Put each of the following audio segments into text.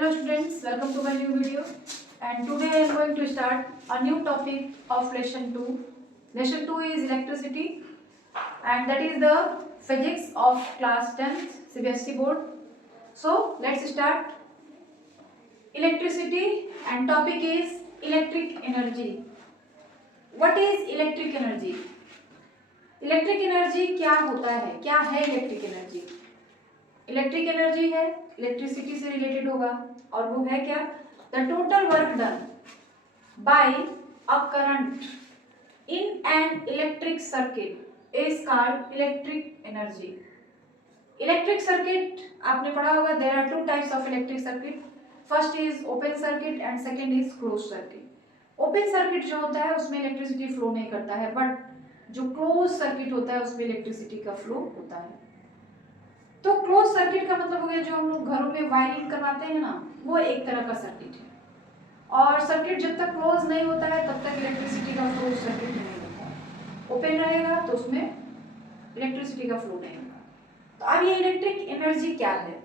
Hello students, welcome to my new video and today I am going to start a new topic of lesson 2. Lesson 2 is electricity and that is the physics of class 10 CBSE board. So let's start. Electricity and topic is electric energy. What is electric energy? Electric energy क्या होता है, क्या है electric energy? Electric energy है electricity से related होगा और वो है क्या? The total work done by a current in an electric circuit is called electric energy. Electric circuit आपने पढ़ा होगा, there are two types of electric circuit. First is open circuit and second is close circuit. Open circuit जो होता है उसमें electricity flow नहीं करता है, बट जो क्लोज सर्किट होता है उसमें इलेक्ट्रिसिटी का फ्लो होता है. तो क्लोज सर्किट का मतलब हो गया जो हम लोग घरों में वायरिंग करवाते हैं ना, वो एक तरह का सर्किट है. और सर्किट जब तक क्लोज नहीं होता है तब तक इलेक्ट्रिसिटी का फ्लो सर्किट में नहीं होता है. ओपन रहेगा तो उसमें इलेक्ट्रिसिटी का फ्लो नहीं होगा. तो अब ये इलेक्ट्रिक एनर्जी क्या है?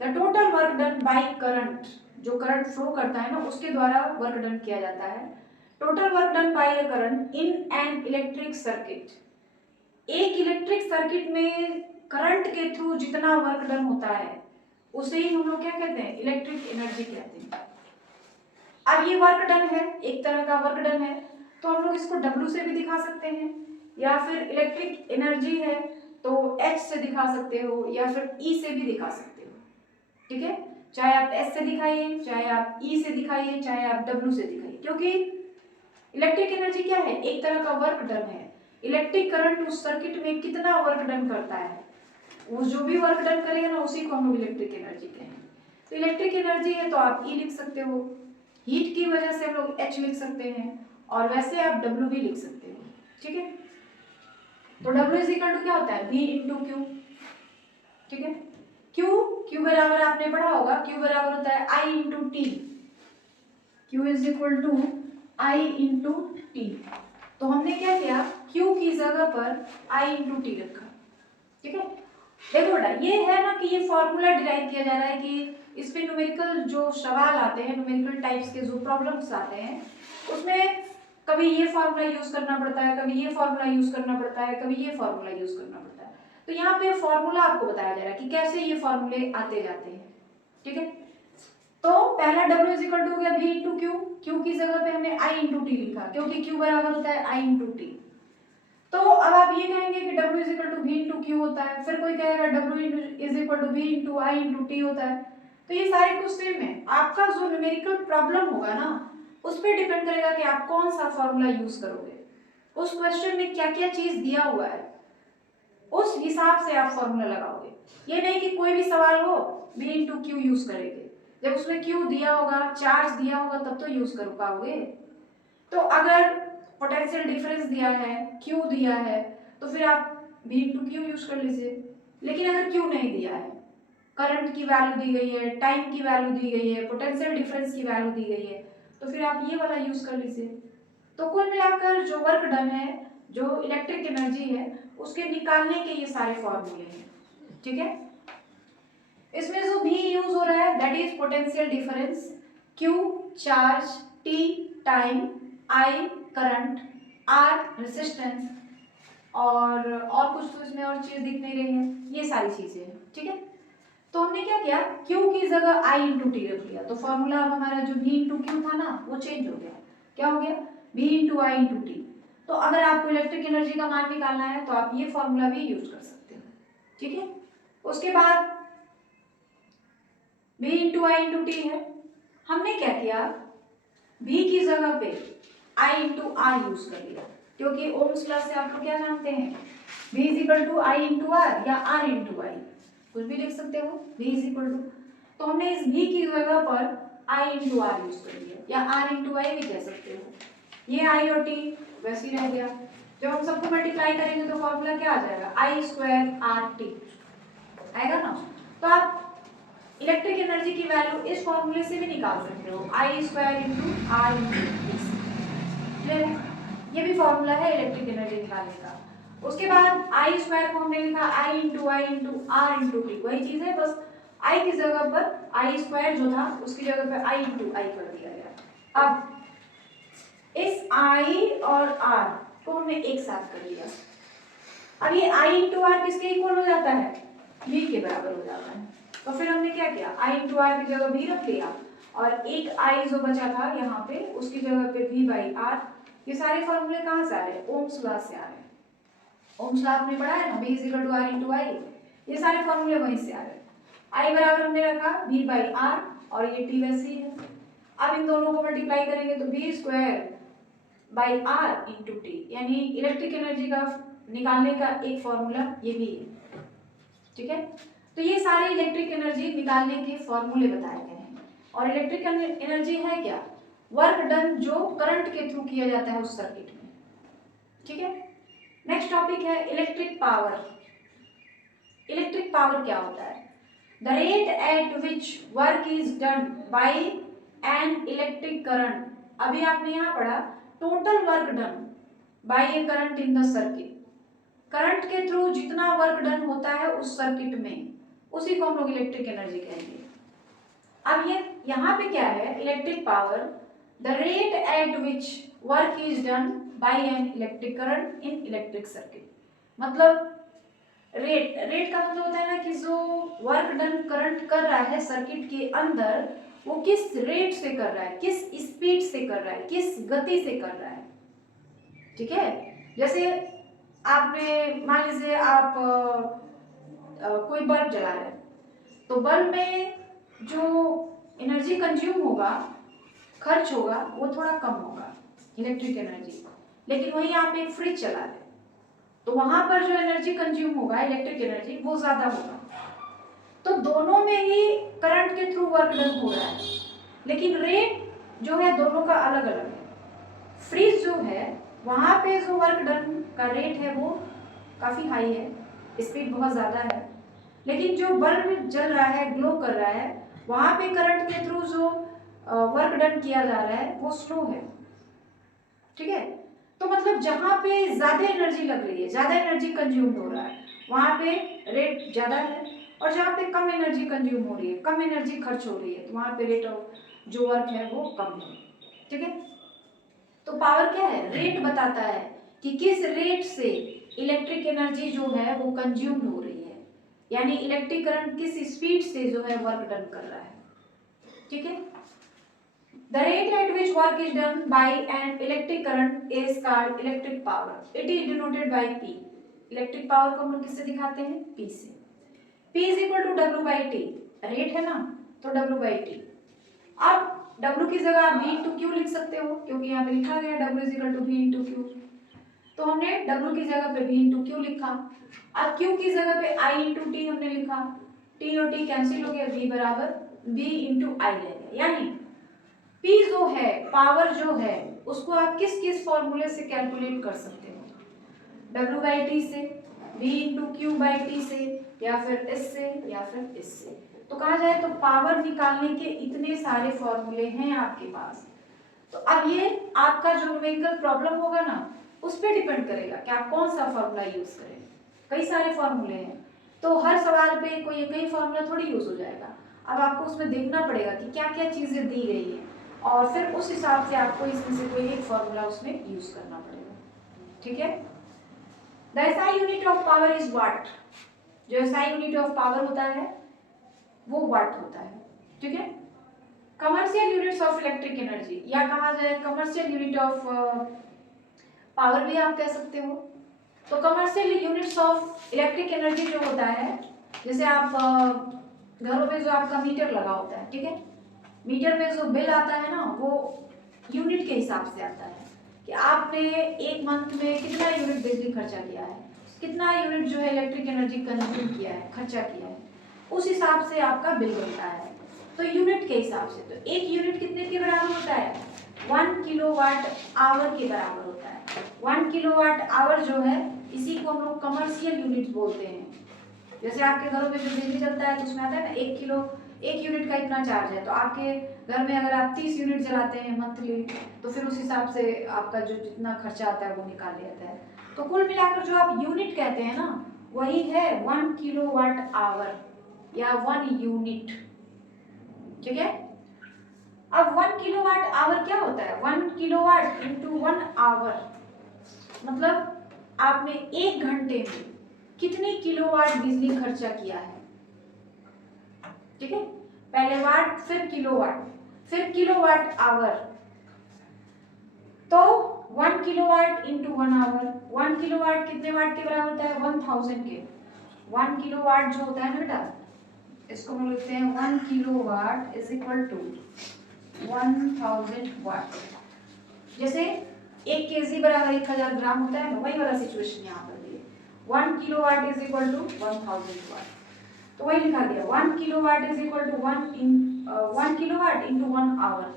The total work done by current, जो करंट फ्लो करता है ना उसके द्वारा वर्क डन किया जाता है. Total work done by a current in an electric circuit. एक इलेक्ट्रिक सर्किट में करंट के थ्रू जितना वर्क डन होता है उसे ही हम लोग क्या कहते हैं? इलेक्ट्रिक एनर्जी कहते हैं. अब ये वर्क डन है, एक तरह का वर्क डन है, तो हम लोग इसको W से भी दिखा सकते हैं या फिर इलेक्ट्रिक एनर्जी है तो H से दिखा सकते हो या फिर E से भी दिखा सकते हो. ठीक है, चाहे आप S से दिखाइए, चाहे आप E से दिखाइए, चाहे आप W से दिखाइए, क्योंकि इलेक्ट्रिक एनर्जी क्या है? एक तरह का वर्क डन है. इलेक्ट्रिक करंट उस सर्किट में कितना वर्क डन करता है, वो जो भी वर्क डन करेगा ना उसी को हम लोग इलेक्ट्रिक एनर्जी कहेंगे. तो इलेक्ट्रिक एनर्जी है तो आप E लिख सकते हो, हीट की वजह से हम लोग H लिख सकते हैं और वैसे आप W भी लिख सकते हो. ठीक है, तो W इज इक्वल टू क्या होता है? V into Q. ठीक है, Q बराबर आपने पढ़ा होगा, Q बराबर होता है I into T. Q is equal to I into T. तो हमने क्या किया, Q की जगह पर I इंटू टी रखा. ठीक है, देखो बेटा ये है ना कि ये फॉर्मूला डिराइव किया जा रहा है कि इस पे न्यूमेरिकल जो सवाल आते हैं, न्यूमेरिकल टाइप्स के जो प्रॉब्लम्स आते हैं उसमें कभी ये फॉर्मूला यूज करना पड़ता है, कभी ये फॉर्मूला यूज करना पड़ता है, कभी ये फॉर्मूला यूज करना पड़ता है. तो यहाँ पे फॉर्मूला आपको बताया जा रहा है कि कैसे ये फॉर्मूले आते जाते हैं. ठीक है, तो पहला W इज इक्वल टू हो गया V इंटू क्यू. क्यू की जगह पे हमने I इंटू टी लिखा क्योंकि Q बराबर होता है I इंटू टी. तो अब आप ये कहेंगे कि W is equal to V into Q होता है, फिर कोई कहेगा W is equal to V into I into T होता है. तो ये सारे कुछ सेम है. आपका जो न्यूमेरिकल प्रॉब्लम होगा ना उस पर डिपेंड करेगा कि आप कौन सा फॉर्मूला यूज करोगे, उस क्वेश्चन में क्या क्या चीज दिया हुआ है उस हिसाब से आप फॉर्मूला लगाओगे. ये नहीं कि कोई भी सवाल हो V इंटू क्यू यूज करेंगे, जब उसमें Q दिया होगा, चार्ज दिया होगा तब तो यूज कर पाओगे. तो अगर पोटेंशियल डिफरेंस दिया है, Q दिया है, तो फिर आप V इंटू क्यू यूज कर लीजिए. लेकिन अगर Q नहीं दिया है, करंट की वैल्यू दी गई है, टाइम की वैल्यू दी गई है, पोटेंशियल डिफरेंस की वैल्यू दी गई है, तो फिर आप ये वाला यूज कर लीजिए. तो कुल मिलाकर जो वर्क डन है, जो इलेक्ट्रिक एनर्जी है, उसके निकालने के ये सारे फॉर्मूले हैं. ठीक है, इसमें जो भी यूज हो रहा है that is potential difference, Q charge, T time, I current, R resistance और कुछ तो इसमें और चीज दिख नहीं रही है, ये सारी चीजें हैं. ठीक है, तो हमने क्या किया, Q की जगह I इंटू टी रख लिया. तो फॉर्मूला अब हमारा जो V इंटू क्यू था ना वो चेंज हो गया. क्या हो गया? V into I into T. तो अगर आपको इलेक्ट्रिक एनर्जी का मान निकालना है तो आप ये फॉर्मूला भी यूज कर सकते हो. ठीक है, उसके बाद V into I into T है. हमने क्या किया, V की जगह पे I इंटू आर यूज कर लिया क्योंकि ओम्स लॉ से आप लोग क्या जानते हैं, V is equal to I into R या R इंटू I, कुछ भी लिख सकते हो. V इज इक्वल टू, तो हमने इस V की जगह पर I इंटू आर यूज कर लिया या R इंटू आई भी कह सकते हो. ये I और T वैसे ही रह गया. जब हम सबको मल्टीप्लाई करेंगे तो फॉर्मूला क्या आ जाएगा, I स्क्वायर आर टी आएगा ना. तो आप इलेक्ट्रिक एनर्जी की वैल्यू इस फॉर्मूले से भी निकाल सकते हो, I square into R into T. Clear है, ये भी फॉर्मूला है इलेक्ट्रिक एनर्जी निकालने का. उसके बाद I स्क्वायर को हमने लिखा I into I into R into T, वही चीज है, बस आई की जगह पर आई स्क्वायर जो था उसकी जगह पर आई इंटू आई कर दिया गया। अब इस आई और आर को हमने एक साथ कर दिया। अब ये आई इंटू आर किसके इक्वल हो जाता है, v के बराबर हो जाता है। तो फिर हमने क्या किया, आई इंटू आर की जगह v रख लिया और एक आई जो बचा था यहाँ पे उसकी जगह पे v बाई आर। ये सारे फॉर्मूले कहाँ से आ रहे हैं, ओम्स लॉ से आ रहे हैं। ओम्स लॉ आपने पढ़ा है ना, v is equal to R into I, ये सारे फॉर्मूले वहीं से आ रहे हैं। आई बराबर हमने रखा v बाई आर और ये t वैसे ही है। अब इन दोनों को मल्टीप्लाई करेंगे तो v square by R into T, यानी इलेक्ट्रिक एनर्जी का निकालने का एक फॉर्मूला ये भी है। ठीक है, तो ये सारे इलेक्ट्रिक एनर्जी निकालने के फॉर्मूले बताए गए हैं। और इलेक्ट्रिक एनर्जी है क्या, वर्क डन जो करंट के थ्रू किया जाता है उस सर्किट में। ठीक है, नेक्स्ट टॉपिक है इलेक्ट्रिक पावर। इलेक्ट्रिक पावर क्या होता है, the rate at which work is done by an electric current. अभी आपने यहाँ पढ़ा total work done bye A current in the circuit, current के थ्रू जितना वर्क डन होता है उस सर्किट में, उसी को हम लोग इलेक्ट्रिक एनर्जी कहेंगे। अब ये यहाँ पे क्या है, electric power the rate at which work is done by an electric current in electric circuit. मतलब रेट का मतलब होता है ना कि जो वर्क डन करंट कर रहा है सर्किट के अंदर वो किस रेट से कर रहा है, किस स्पीड से कर रहा है, किस गति से कर रहा है। ठीक है, जैसे आपने मान लीजिए आप कोई बल्ब जला रहे हैं तो बल्ब में जो एनर्जी कंज्यूम होगा, खर्च होगा, वो थोड़ा कम होगा इलेक्ट्रिक एनर्जी। लेकिन वहीं आप एक फ्रिज चला रहे तो वहां पर जो एनर्जी कंज्यूम होगा इलेक्ट्रिक एनर्जी वो ज्यादा होगा। तो दोनों में ही करंट के थ्रू वर्क डन हो रहा है, लेकिन रेट जो है दोनों का अलग अलग है। फ्रीज जो है वहां पे जो वर्क डन का रेट है वो काफी हाई है, स्पीड बहुत ज्यादा है। लेकिन जो बल्ब जल रहा है, ग्लो कर रहा है, वहां पे करंट के थ्रू जो वर्क डन किया जा रहा है वो स्लो है। ठीक है, तो मतलब जहां पे ज्यादा एनर्जी लग रही है, ज्यादा एनर्जी कंज्यूम हो रहा है, वहां पे रेट ज्यादा है। और जहाँ पे कम एनर्जी कंज्यूम हो रही है, कम एनर्जी खर्च हो रही है, तो वहां पे रेट ऑफ जो वर्क है वो कम है। ठीक है, तो पावर क्या है, रेट बताता है कि किस रेट से इलेक्ट्रिक एनर्जी जो है वो कंज्यूम हो रही है, यानी इलेक्ट्रिक करंट किस स्पीड से जो है वर्क डन कर रहा है। ठीक है, the rate at which work is done by an electric current is called electric power. It is denoted by P. Electric power को हम लोग किससे दिखाते हैं, P से। P is equal to W by T, rate है ना तो W by T। अब W की जगह आप V into Q लिख सकते हो, क्योंकि यहाँ पे लिखा गया W is equal to V into Q। तो हमने W की जगह पे V into Q लिखा। अब Q की जगह पे I into T हमने लिखा, T और T कैंसिल हो गया, V बराबर V into I रह गया। यानी P जो है, पावर जो है, उसको आप किस किस फॉर्मूले से कैलकुलेट कर सकते हो, W by T से, V into Q by T से, या फिर इससे, या फिर इससे। तो कहा जाए तो पावर निकालने के इतने सारे फॉर्मूले हैं आपके पास। तो अब ये आपका जो न्यूमेरिकल प्रॉब्लम होगा ना, उस पर डिपेंड करेगा कि आप कौन सा फॉर्मूला यूज करें। कई सारे फॉर्मूले हैं, तो हर सवाल पे कोई एक ही फॉर्मूला थोड़ी यूज हो जाएगा। अब आपको उसमें देखना पड़ेगा कि क्या क्या चीजें दी गई है, और फिर उस हिसाब से आपको इसमें से कोई एक फॉर्मूला उसमें यूज करना पड़ेगा। ठीक है, the SI unit of power is what. जो एसआई यूनिट ऑफ पावर होता है वो वाट होता है। ठीक है, commercial units of electric energy, या कहा जाए कमर्शियल यूनिट ऑफ पावर भी आप कह सकते हो। तो commercial units of electric energy जो होता है, जैसे आप घरों में जो आपका मीटर लगा होता है, ठीक है, मीटर में जो बिल आता है ना वो यूनिट के हिसाब से आता है कि आपने एक मंथ में कितना यूनिट बिजली खर्चा किया है, कितना यूनिट जो है इलेक्ट्रिक एनर्जी कंज्यूम किया है, खर्चा किया है, उस हिसाब से आपका बिल बनता है। तो यूनिट के हिसाब से, तो एक यूनिट कितने के बराबर होता है, 1 किलोवाट आवर के बराबर होता है। 1 किलोवाट आवर जो है इसी को हम लोग कमर्शियल यूनिट बोलते हैं। जैसे आपके घरों में जो बिजली चलता है तो उसमें आता है ना 1 यूनिट का इतना चार्ज है। तो आपके घर में अगर आप 30 यूनिट जलाते हैं मंथली, तो फिर उस हिसाब से आपका जो जितना खर्चा आता है वो निकाल लिया जाता है। तो कुल मिलाकर जो आप यूनिट कहते हैं ना, वही है 1 किलोवाट आवर। या 1 यूनिट, ठीक है। अब 1 किलोवाट आवर क्या होता है, 1 किलोवाट इंटू 1 आवर, मतलब आपने 1 घंटे में कितनी किलोवाट बिजली खर्चा किया है, ठीक है। पहले वाट, फिर किलोवाट, फिर किलोवाट आवर। तो 1 किलोवाट इंटू 1 आवर, 1 किलोवाट कितने वाट के बराबर होता है, 1000 के। 1 किलोवाट जो होता है ना बेटा, इसको हम लिखते हैं 1 किलोवाट इज इक्वल टू 1000 वाट। जैसे 1 केजी बराबर 1000 ग्राम होता है ना, वही वाला सिचुएशन यहाँ पर भी है। 1 kilowatt is equal to 1000 watt, तो वही लिखा गया 1 kilowatt is equal to 1 kilowatt into 1 hour.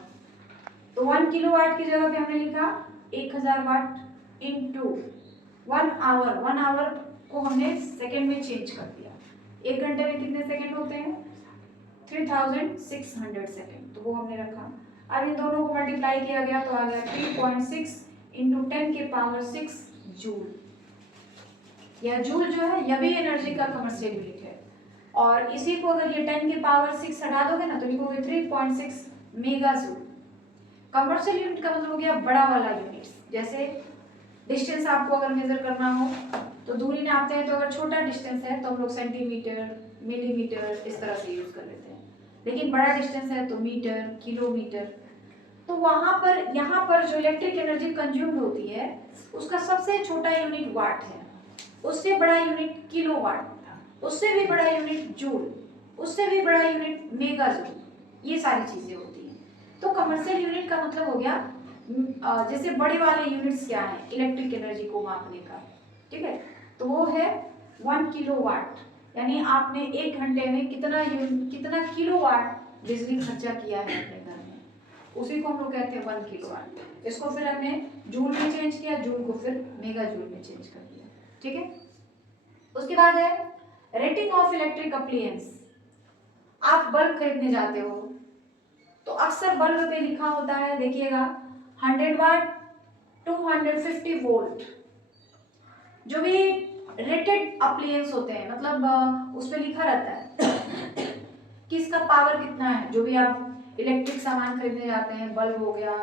तो 1 किलोवाट की जगह पे हमने लिखा 1000 वाट इंटू 1 आवर। 1 आवर को हमने सेकंड में चेंज कर दिया। 1 घंटे में कितने सेकंड होते हैं, 3600 सेकंड, तो वो हमने रखा। अब इन दोनों को मल्टीप्लाई किया गया तो आ गया 3.6 इंटू 10 के पावर 6 जूल। यह जूल जो है यह भी एनर्जी का कमर्शियल यूनिट है। और इसी को अगर ये 10 के पावर 6 हटा दोगे ना तो लिखोगे 3.6 मेगा जूल। कमर्शियल यूनिट का मतलब हो गया बड़ा वाला यूनिट। जैसे डिस्टेंस आपको अगर मेजर करना हो तो दूरी नापते हैं, तो अगर छोटा डिस्टेंस है तो हम लोग सेंटीमीटर, मिलीमीटर इस तरह से यूज कर लेते हैं, लेकिन बड़ा डिस्टेंस है तो मीटर, किलोमीटर। तो वहां पर, यहाँ पर जो इलेक्ट्रिक एनर्जी कंज्यूम्ड होती है उसका सबसे छोटा यूनिट वाट है, उससे बड़ा यूनिट किलोवाट, उससे भी बड़ा यूनिट जूल, उससे भी बड़ा यूनिट मेगा जूल। ये सारी चीजें होती हैं। तो कमर्शियल यूनिट का मतलब हो गया जैसे बड़े वाले यूनिट्स क्या है इलेक्ट्रिक एनर्जी को मापने का, ठीक है। तो वो है 1 किलोवाट, यानी आपने 1 घंटे में कितना किलोवाट बिजली खर्चा किया है अपने घर में, उसी को हम लोग कहते हैं 1 किलोवाट। इसको फिर हमने जूल में चेंज किया, जूल को फिर मेगा जूल में चेंज कर दिया, ठीक है। उसके बाद है रेटिंग ऑफ इलेक्ट्रिक अप्लायंस। आप बल्ब खरीदने जाते हो तो अक्सर बल्ब पे लिखा होता है, देखिएगा 100 वाट, 250 वोल्ट। जो भी रेटेड अप्लायंस होते हैं मतलब उस पे लिखा रहता है कि इसका पावर कितना है। जो भी आप इलेक्ट्रिक सामान खरीदने जाते हैं, बल्ब हो गया,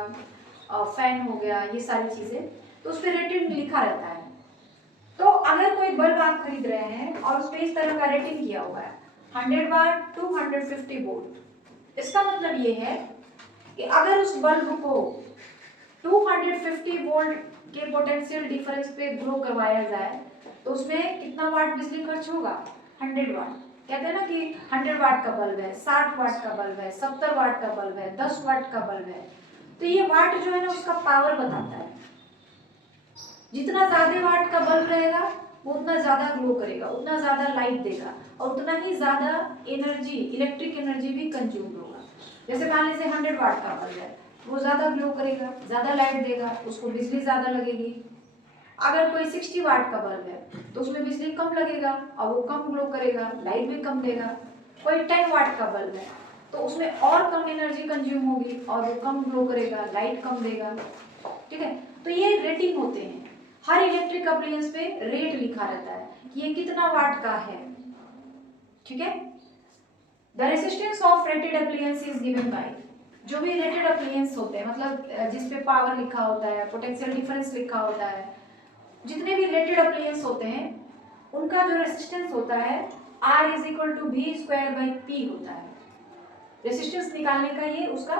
फैन हो गया, ये सारी चीजें, तो उस पर रेटेड लिखा रहता है। तो अगर कोई बल्ब आप खरीद रहे हैं और उस पर इस तरह का रेटिंग किया हुआ है 100 वाट, 250 वोल्ट, इसका मतलब ये है कि अगर उस बल्ब को 250 वोल्ट के पोटेंशियल डिफरेंस पे ग्लो करवाया जाए तो उसमें कितना वाट बिजली खर्च होगा, 100 वाट। कहते हैं ना कि 100 वाट का बल्ब है, 60 वाट का बल्ब है, 70 वाट का बल्ब है, 10 वाट का बल्ब है। तो ये वाट जो है ना उसका पावर बताता है। जितना ज्यादा वाट का बल्ब रहेगा वो उतना ज्यादा ग्लो करेगा, उतना ज्यादा लाइट देगा और उतना ही ज्यादा एनर्जी, इलेक्ट्रिक एनर्जी भी कंज्यूम होगा। जैसे मान लीजिए 100 वाट का बल्ब है, वो ज्यादा ग्लो करेगा, ज्यादा लाइट देगा, उसको बिजली ज्यादा लगेगी। अगर कोई 60 वाट का बल्ब है तो उसमें बिजली कम लगेगा और वो कम ग्लो करेगा, लाइट भी कम देगा। कोई 10 वाट का बल्ब है तो उसमें और कम एनर्जी कंज्यूम होगी और वो कम ग्लो करेगा, लाइट कम देगा, ठीक है। तो ये रेटिंग होते हैं। हर इलेक्ट्रिक अप्लायंस पे रेट लिखा रहता है कि ये कितना वाट का है, ठीक है। The resistance of rated appliance is given by, जो भी रेटेड अप्लायंस होते हैं मतलब जिस पे पावर लिखा होता है, पोटेंशियल डिफरेंस लिखा होता है, जितने भी रेटेड अप्लायंस होते हैं उनका जो रेजिस्टेंस होता है R is equal to V square by P होता है। रेजिस्टेंस निकालने का ये उसका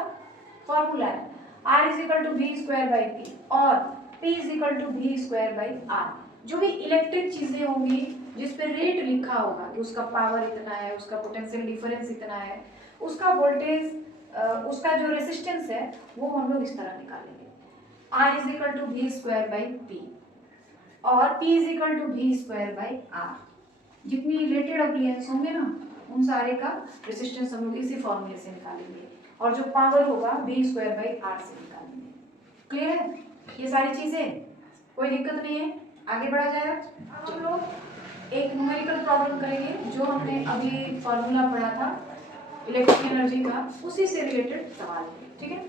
फॉर्मूला है, R is equal to V square by P और P is equal to V square by R। जो भी इलेक्ट्रिक चीजें होंगी जिस पे रेट लिखा होगा कि उसका पावर इतना है, उसका पोटेंशियल डिफरेंस इतना है, उसका वोल्टेज, उसका जो रेजिस्टेंस है वो हम लोग इस तरह निकालेंगे, R is equal to V square by P और P is equal to V square by R। जितनी रेटेड अप्लायंस होंगे ना उन सारे का रेजिस्टेंस हम लोग इसी फॉर्मूले से निकालेंगे और जो पावर होगा V स्क्वायर बाई R से निकालेंगे। क्लियर है ये सारी चीजें, कोई दिक्कत नहीं है, आगे बढ़ा जाएगा। अब हम लोग एक न्यूमेरिकल प्रॉब्लम करेंगे जो हमने अभी फॉर्मूला पढ़ा था इलेक्ट्रिक एनर्जी का, उसी से रिलेटेड सवाल है, ठीक है।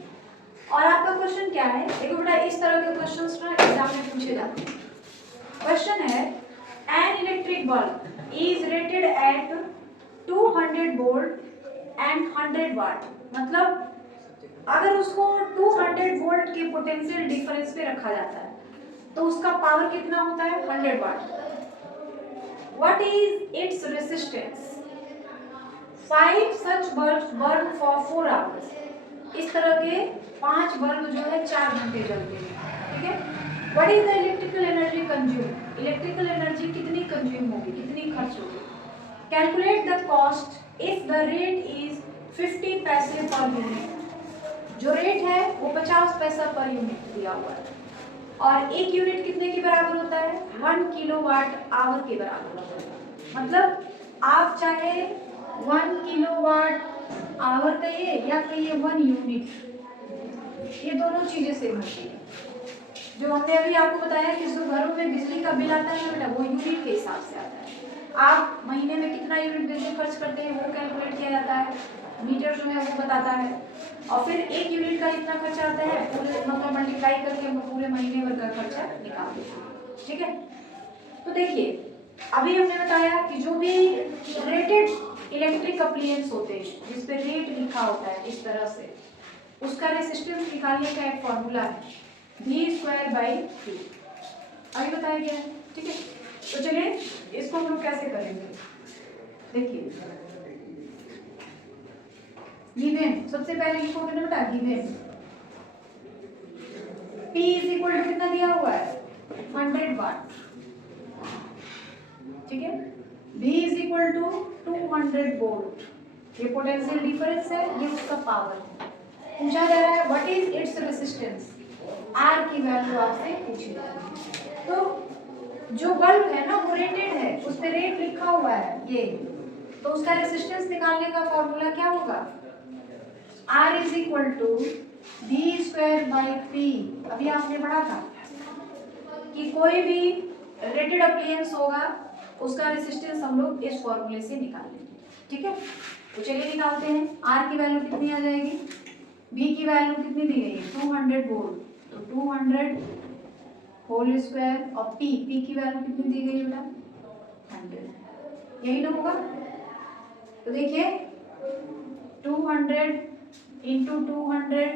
और आपका क्वेश्चन क्या है, देखो बेटा इस तरह के क्वेश्चंस ना एग्जाम में पूछे जाते हैं। क्वेश्चन है an electric bulb is rated at 200 volt and 100 वाट, मतलब अगर उसको 200 वोल्ट के पोटेंशियल डिफरेंस पे रखा जाता है तो उसका पावर कितना होता है? 100 watt. What is its resistance? 5 such bulbs burn for 4 hours. इस तरह के 5 बल्ब जो है 4 घंटे जलते हैं, ठीक है। What is the electrical energy consume? Electrical energy कितनी कंज्यूम होगी, कितनी खर्च होगी? Calculate the cost if the rate is 50 पैसे पर यूनिट। जो रेट है वो 50 पैसा पर यूनिट दिया हुआ है और एक यूनिट कितने के बराबर होता है? 1 किलोवाट आवर के बराबर होता है। मतलब आप चाहे 1 किलोवाट आवर कहिए या कहिए 1 यूनिट, ये दोनों चीजें सेम होती है। जो हमने अभी आपको बताया कि जो घरों में बिजली का बिल आता है बेटा, वो यूनिट के हिसाब से आता है। आप महीने में कितना यूनिट बिजली खर्च करते हैं वो कैलकुलेट किया जाता है, मीटर जो है वो बताता है, और फिर एक यूनिट का कितना खर्चा आता है पूरे मतलब मल्टीप्लाई करके हम पूरे महीने भर का खर्चा निकाल देते हैं, ठीक है। तो देखिए अभी हमने बताया कि जो भी रेटेड इलेक्ट्रिक अप्लायंस होते हैं जिस पे रेट लिखा होता है इस तरह से, उसका रेसिस्टेंस निकालने का एक फॉर्मूला है V²/T, आगे बताया गया है, ठीक है। तो चलिए इसको हम लोग कैसे करेंगे, देखिए गिवन सबसे पहले लिखोगे ना बेटा, गिवन P इक्वल टू कितना दिया हुआ है? 100 वाट, ठीक है। V इक्वल टू 200 वोल्ट, ये पोटेंशियल डिफरेंस है, ये उसका पावर है। पूछा जा रहा है what is its resistance, R की वैल्यू आपसे पूछी जा रही है। तो जो बल्ब है ना वो रेटेड है, उस पे रेट लिखा हुआ है ये, तो उसका रेसिस्टेंस निकालने का फॉर्मूला क्या होगा? R is equal to V²/P। अभी आपने पढ़ा था कि कोई भी रेटेड अप्लायंस होगा उसका रेसिस्टेंस हम लोग इस फॉर्मूले से निकाल लेंगे, ठीक है। तो चलिए निकालते हैं। R की वैल्यू कितनी आ जाएगी? V की वैल्यू कितनी दी गई है? 200 वोल्ट, तो 200 होल स्क्वायर, और P की वैल्यू कितनी दी गई है बेटा? 100, यही ना होगा। तो देखिए 200 इंटू 200/100,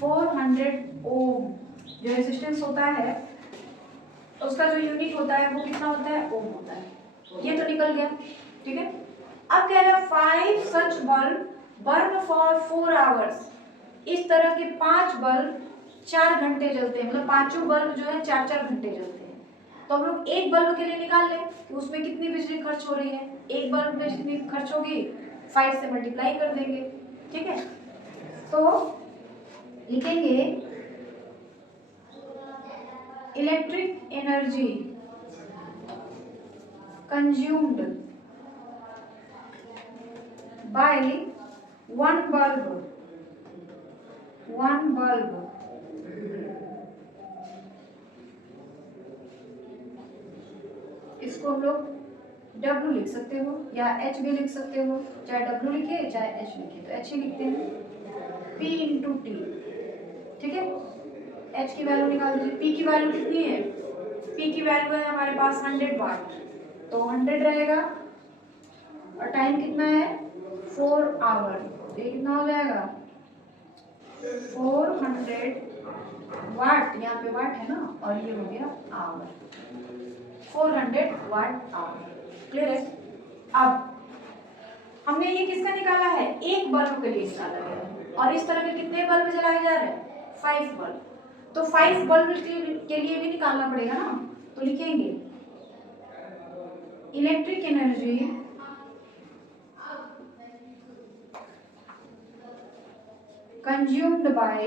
400 ओम जो रेजिस्टेंस होता है उसका जो यूनिट होता है वो कितना होता है? ओम होता है। ये तो निकल गया, ठीक है। अब कह रहा है 5 सच बल्ब बर्न फॉर 4 आवर्स। इस तरह के 5 बल्ब 4 घंटे जलते हैं, मतलब पांचों बल्ब जो है 4-4 घंटे जलते हैं। तो हम लोग एक बल्ब के लिए निकाल लें कि उसमें कितनी बिजली खर्च हो रही है। एक बल्ब में जितनी खर्च होगी 5 से मल्टीप्लाई कर देंगे, ठीक है। तो लिखेंगे electric energy consumed by one bulb इसको हम लोग W लिख सकते हो या H भी लिख सकते हो, चाहे W लिखिए चाहे H लिखिए, तो H ही लिखते हैं। P इंटू टी, ठीक है। H की वैल्यू निकाल दीजिए। P की वैल्यू कितनी है? P की वैल्यू है हमारे पास 100 वाट, तो 100 रहेगा और टाइम कितना है? 4 आवर, तो ये कितना हो जाएगा? 400 वाट, यहाँ पे वाट है ना, और ये हो गया आवर, 400 वाट आवर। क्लियर है? अब हमने ये किसका निकाला है? एक बल्ब के लिए निकाला गया है, और इस तरह के कितने बल्ब जलाए जा रहे हैं? 5 बल्ब। तो 5 बल्ब के लिए भी निकालना पड़ेगा ना, तो लिखेंगे electric energy consumed by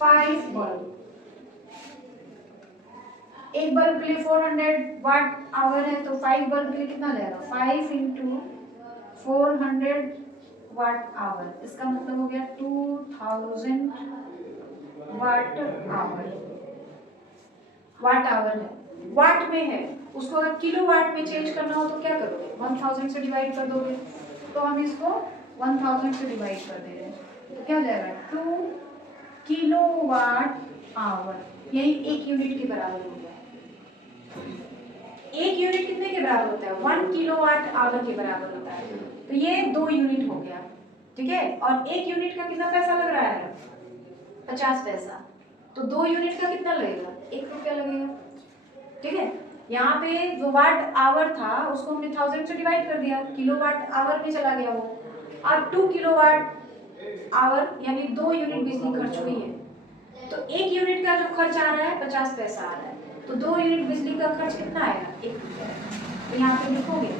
5 bulb. एक बल्ब के लिए 400 वाट आवर है, तो 5 बल्ब के लिए कितना जाएगा? 5 इंटू 400 वाट आवर, इसका मतलब हो गया 2000 वाट आवर। वाट आवर है, वाट में है, उसको अगर किलो वाट में चेंज करना हो तो क्या करोगे? 1000 से डिवाइड कर दोगे, तो हम इसको 1000 से डिवाइड कर दे रहे हैं, तो क्या जाएगा? 2 किलो वाट आवर। यही 1 यूनिट के बराबर हो गया। 1 यूनिट कितने के बराबर होता है? 1 किलोवाट आवर के बराबर होता है। तो ये 2 यूनिट हो गया, ठीक है। और 1 यूनिट का कितना पैसा लग रहा है? 50 पैसा। तो 2 यूनिट का कितना लगेगा? 1 रुपया लगेगा, ठीक है। यहाँ पे जो वाट आवर था उसको हमने 1000 से डिवाइड कर दिया, किलोवाट आवर में चला गया वो। अब 2 किलोवाट आवर यानी 2 यूनिट बिजली खर्च हुई है। तो 1 यूनिट का जो खर्च आ रहा है 50 पैसा आ रहा है, तो 2 यूनिट बिजली का खर्च कितना आएगा? 1 रुपया। तो यहाँ पे लिखोगे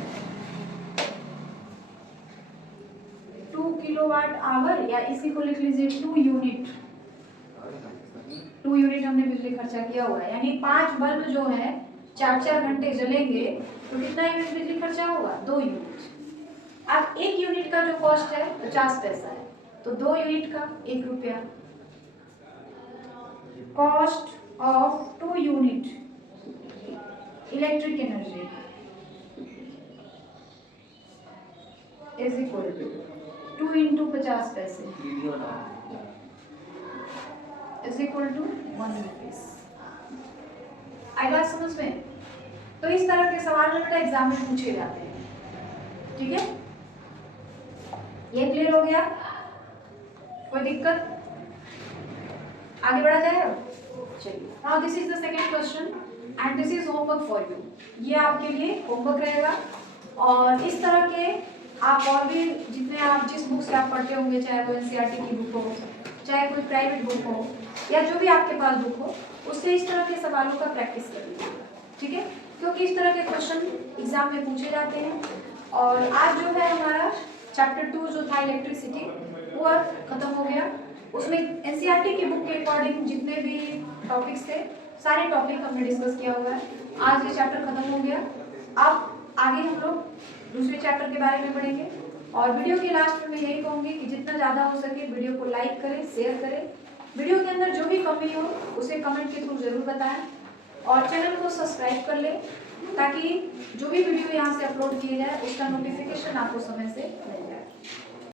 2 किलोवाट आवर, या इसी को लिख लीजिए 2 यूनिट। 2 यूनिट हमने बिजली खर्चा किया हुआ है, यानी 5 बल्ब जो है 4-4 घंटे जलेंगे तो कितना यूनिट बिजली खर्चा होगा? 2 यूनिट। अब 1 यूनिट का जो कॉस्ट है 50 पैसा है, तो 2 यूनिट का 1 रुपया। Cost of 2 unit electric energy is equal to 2 into 50 पैसे इज इक्वल टू 1 रुपीज। आई बात समझ में? तो इस तरह के सवाल में बेटा एग्जाम में पूछे जाते हैं, ठीक है। ये क्लियर हो गया? कोई दिक्कत? आगे बढ़ा जाए अब? चलिए, now this is the second question and this is homework for you. ये आपके लिए होमवर्क रहेगा। और इस तरह के आप और भी जितने आप जिस बुक से आप पढ़ते होंगे, चाहे वो एनसीईआरटी की बुक हो, चाहे कोई प्राइवेट बुक हो, या जो भी आपके पास बुक हो, उससे इस तरह के सवालों का प्रैक्टिस कर लीजिएगा, ठीक है। क्योंकि इस तरह के क्वेश्चन एग्जाम में पूछे जाते हैं। और आज जो है हमारा चैप्टर 2 जो था इलेक्ट्रिसिटी, वो अब खत्म हो गया। उसमें एनसीईआरटी की बुक के अकॉर्डिंग जितने भी टॉपिक्स थे सारे टॉपिक हमने डिस्कस किया हुआ है। आज ये चैप्टर खत्म हो गया। अब आगे हम लोग दूसरे चैप्टर के बारे में पढ़ेंगे। और वीडियो के लास्ट में मैं यही कहूँगी कि जितना ज़्यादा हो सके वीडियो को लाइक करें, शेयर करें। वीडियो के अंदर जो भी कमी हो उसे कमेंट के थ्रू ज़रूर बताएं। और चैनल को सब्सक्राइब कर लें ताकि जो भी वीडियो यहाँ से अपलोड किए जाए उसका नोटिफिकेशन आपको समय से मिले।